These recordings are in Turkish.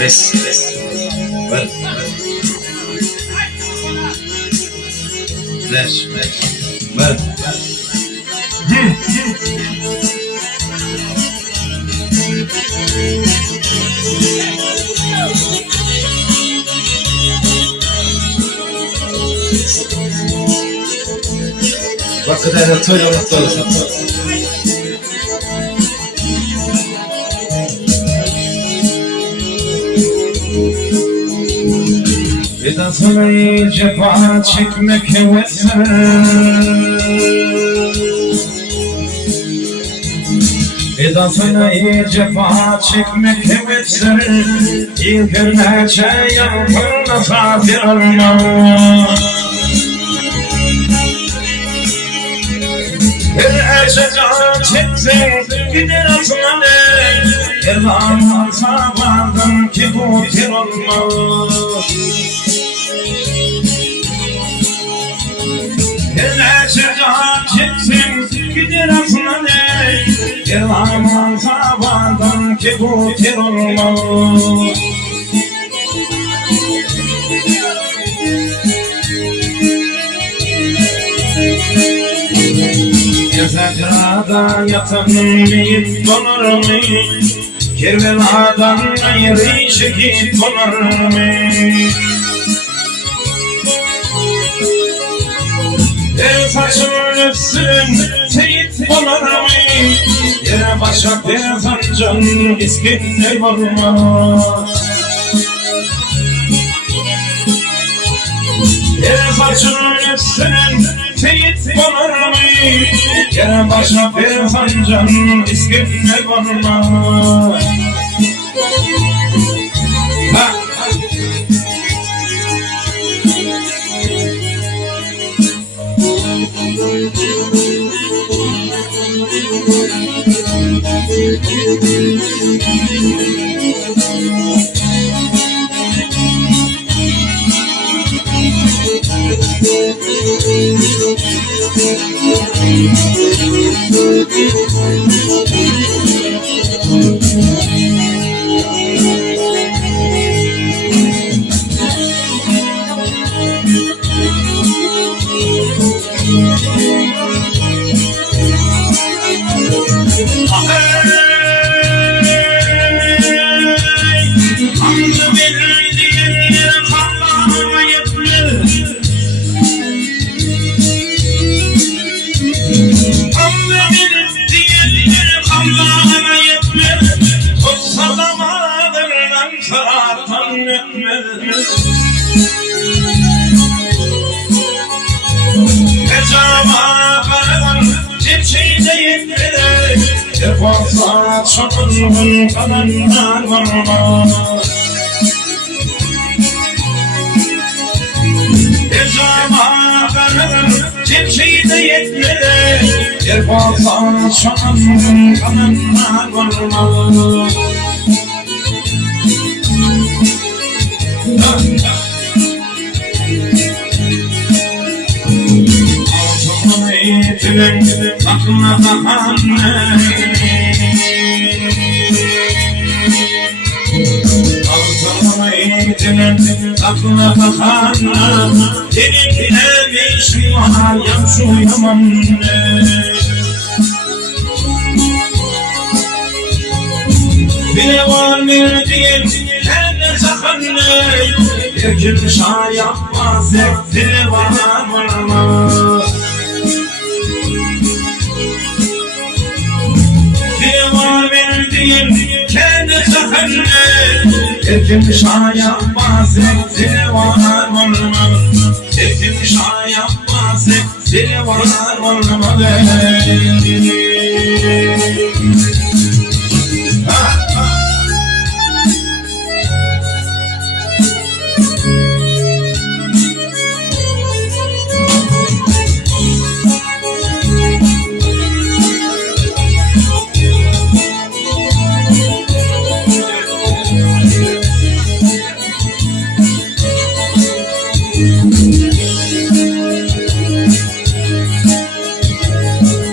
Res. Ver. Res. Ver. Bak kadar da toyla unuttu. Bir de sana cefa çekmek hevesler. Bir de sana cefa çekmek hevesler. İlgirmece yapın safir olma. Bir eşeca çeksin gider atmanı. Bir zaman sabahdan ki bu tir olmaz. Bir eşeca çeksin gider atmanı. Bir zaman sabahdan ki bu tir olmaz. Zehra'da yatanmayıp donar mı? Kerbela'dan ayrı şehit donar mı? Saçımın üstün teyit donar mı? Yere başa bir zancan İskender varma. Saçımın üstün teyit donar mı? Yere başa bir zancan İskender varma. Varsa çokun kalanlar varma. Bir zamanın kimseyi de yetmedi. Bir varsa çokun kalanlar varma. Altın eğitimin aklına bakanlar. Aklına bakanlar gelip bilemiş muhayyem şu yaman. Bile var verdiğim kendi sakanlı. Bir gün şah yapmaz ekti var. Bile var verdiğim kendi sakanlı. Ekim şah yapmaz ekti var. Ekim şah yapmaz ekti var.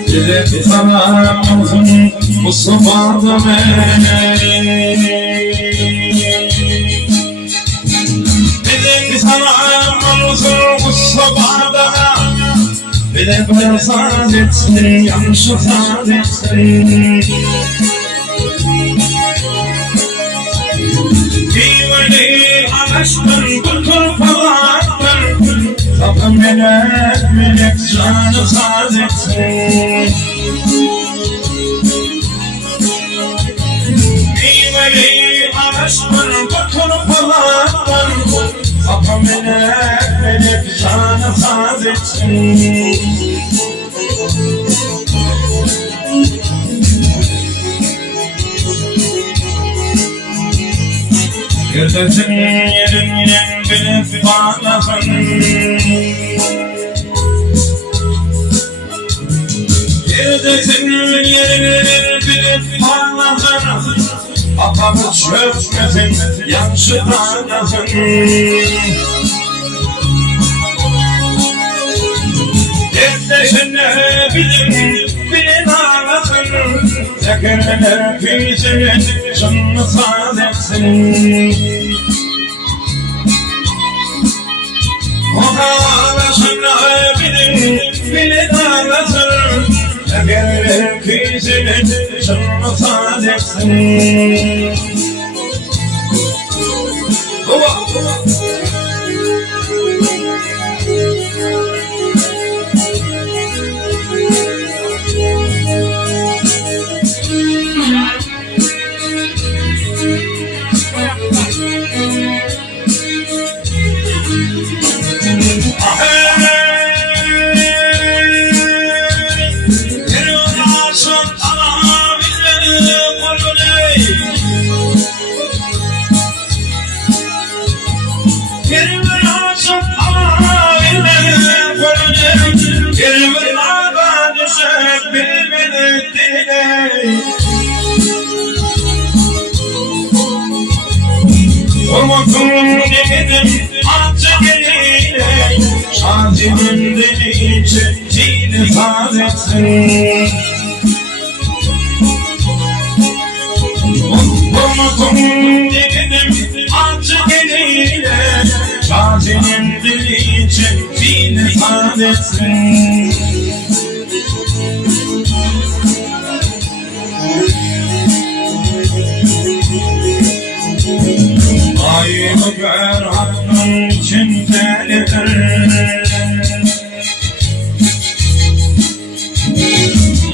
Dilek sana olsun Mustafa'da beni. Beni bırsat etsin, yanlışı sat etsin. Divani aşkın kurtul falandır, kapı melek canı sat etsin. Divani aşkın kurtul falandır, kapı melek canı sat etsin. Yıldızın yerinden bilip bağlasın. Yıldızın yerinden bilip bağlasın. Apamı çökmesin, yanşı bağlasın. Yıldızın bilip bağlasın. Tekerler füzenin canını saz etsin. O dağlaşanlar bilin ağlasın. Tekerler füzenin canını saz etsin. Umutun dedim atça gelene, şazimin delice cini saz etsin. Umutun dedim atça gelene, şazimin delice cini saz etsin. Ayıp Ferhat'ın içindedir.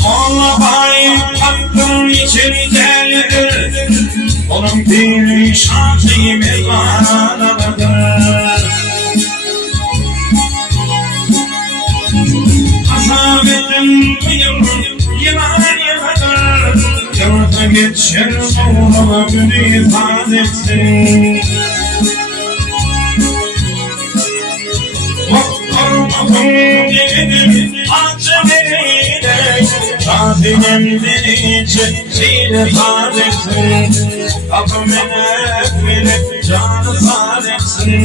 Molla ayıp hakkın içindedir. Onun bir şartımız vardır. Azap ettim benim yaman yamadır. Yurtta geçer sonra günü ifade etsin. Korkmadım dedim atça vererek, şazimen delice zile ifade etsin. Kapı melek canı sağ etsin.